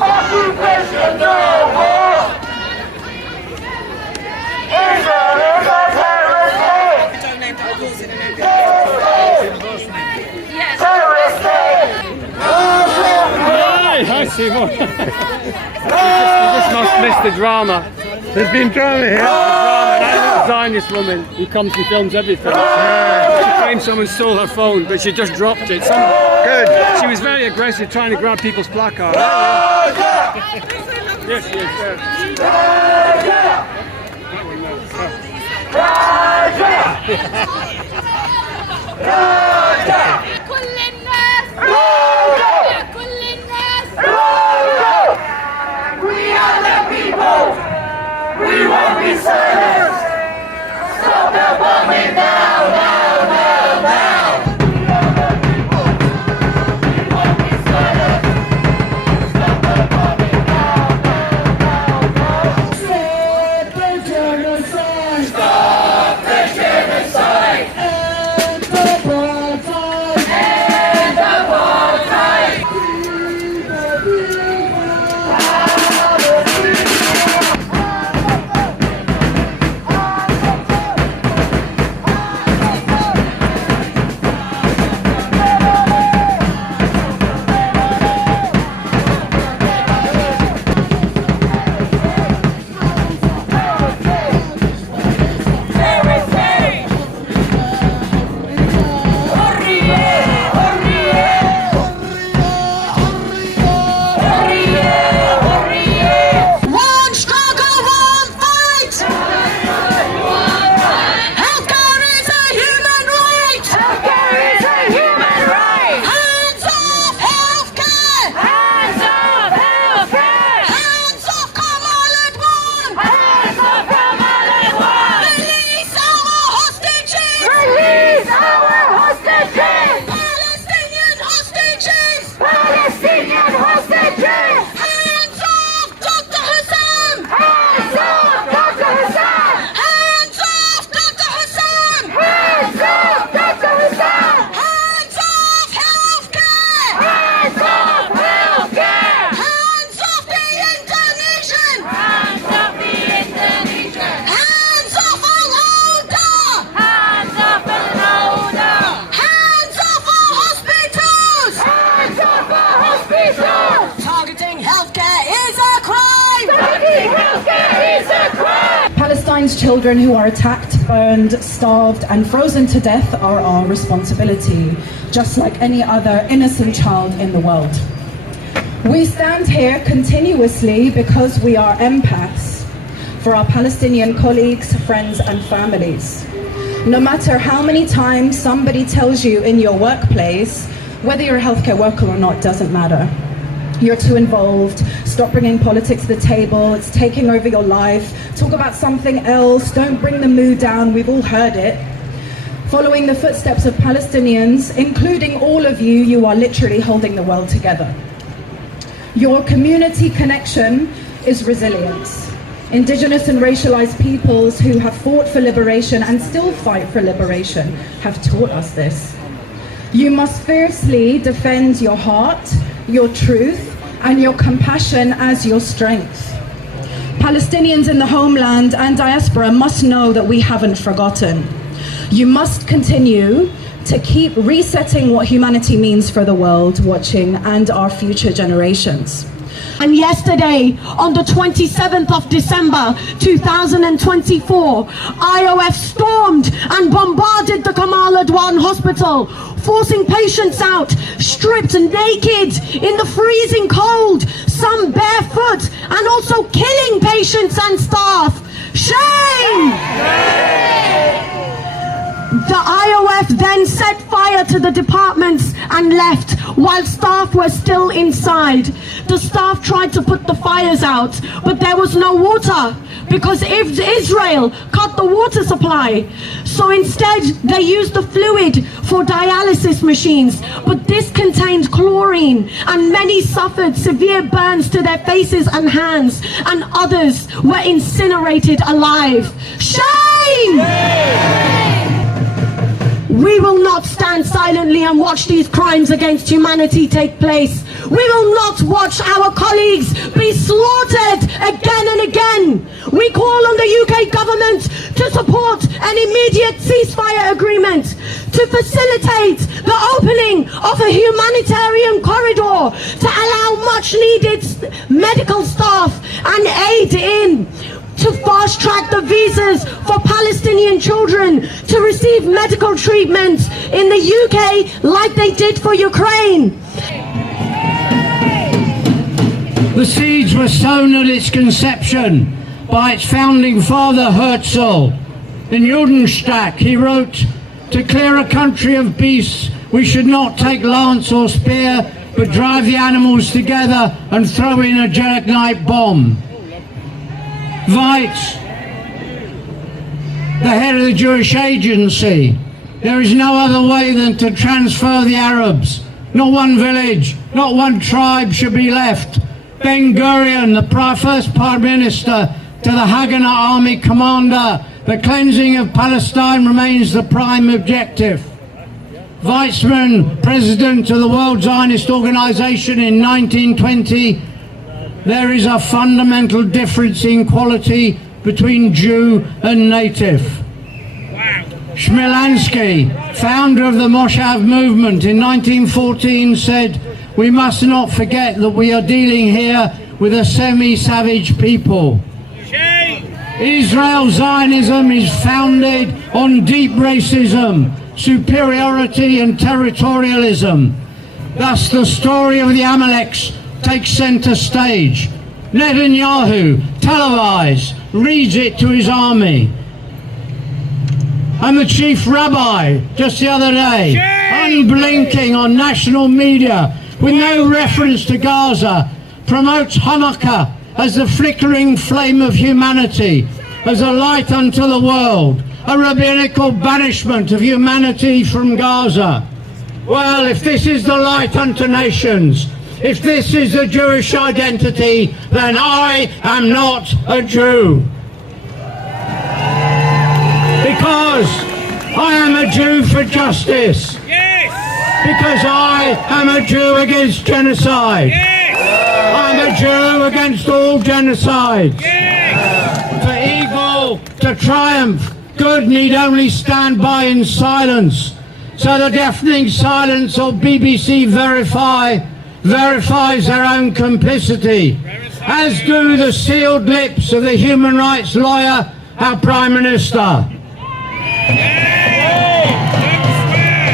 Occupation no more! Israel is a terrorist state! Terrorist state! I see what. You just missed the drama. There's been drama here. Drama. Zionist woman who comes and films everything. She claims someone stole her phone, but she just dropped it. Good. She was very aggressive, trying to grab people's placards. Yes, We are the people! We won't be silenced! Stop the bombing now, now, now, now! We are the people! We won't be silenced! Stop the bombing now, now, now, now! Stop the genocide! Stop the genocide! End the apartheid! End the apartheid! We the people! Palestine's children who are attacked, burned, starved and frozen to death are our responsibility, just like any other innocent child in the world. We stand here continuously because we are empaths for our Palestinian colleagues, friends and families. No matter how many times somebody tells you in your workplace, whether you're a healthcare worker or not, doesn't matter. You're too involved, stop bringing politics to the table, it's taking over your life, talk about something else, don't bring the mood down, we've all heard it. Following the footsteps of Palestinians, including all of you, you are literally holding the world together. Your community connection is resilience. Indigenous and racialized peoples who have fought for liberation and still fight for liberation have taught us this. You must fiercely defend your heart, your truth, and your compassion as your strength. Palestinians in the homeland and diaspora must know that we haven't forgotten. You must continue to keep resetting what humanity means for the world watching and our future generations. And yesterday, on the 27th of December 2024, IOF stormed and bombarded the Kamal Adwan hospital, forcing patients out, stripped naked in the freezing cold, some barefoot, and also killing patients and staff. Shame! The IOF then set fire to the departments and left while staff were still inside. The staff tried to put the fires out, but there was no water because if Israel cut the water supply. So instead they used the fluid for dialysis machines, but this contained chlorine and many suffered severe burns to their faces and hands, and others were incinerated alive. Shame! We will not stand silently and watch these crimes against humanity take place. We will not watch our colleagues be slaughtered again and again. We call on the UK government to support an immediate ceasefire agreement, to facilitate the opening of a humanitarian corridor, to allow much needed medical staff and aid in, to fast track the visas for Palestinian children to receive medical treatment in the UK like they did for Ukraine. The seeds were sown at its conception by its founding father Herzl. In Judenstadt he wrote, "To clear a country of beasts we should not take lance or spear, but drive the animals together and throw in a jackknife bomb." Weitz, the head of the Jewish Agency, "There is no other way than to transfer the Arabs. Not one village, not one tribe should be left." Ben-Gurion, the first Prime Minister, to the Haganah Army Commander, "The cleansing of Palestine remains the prime objective." Weizmann, President of the World Zionist Organization in 1920, "There is a fundamental difference in quality between Jew and native." Shmilansky, founder of the Moshav movement in 1914, said, "We must not forget that we are dealing here with a semi-savage people." Israel Zionism is founded on deep racism, superiority and territorialism. Thus the story of the Amaleks takes center stage. Netanyahu, televised, reads it to his army. And the chief rabbi, just the other day, unblinking on national media, with no reference to Gaza, promotes Hanukkah as the flickering flame of humanity, as a light unto the world, a rabbinical banishment of humanity from Gaza. Well, if this is the light unto nations, if this is the Jewish identity, then I am not a Jew. Because I am a Jew for justice. Yes. Because I am a Jew against genocide. Yes. I'm a Jew against all genocides. Yes. For evil to triumph, good need only stand by in silence. So the deafening silence of BBC verifies their own complicity, as do the sealed lips of the human rights lawyer, our Prime Minister.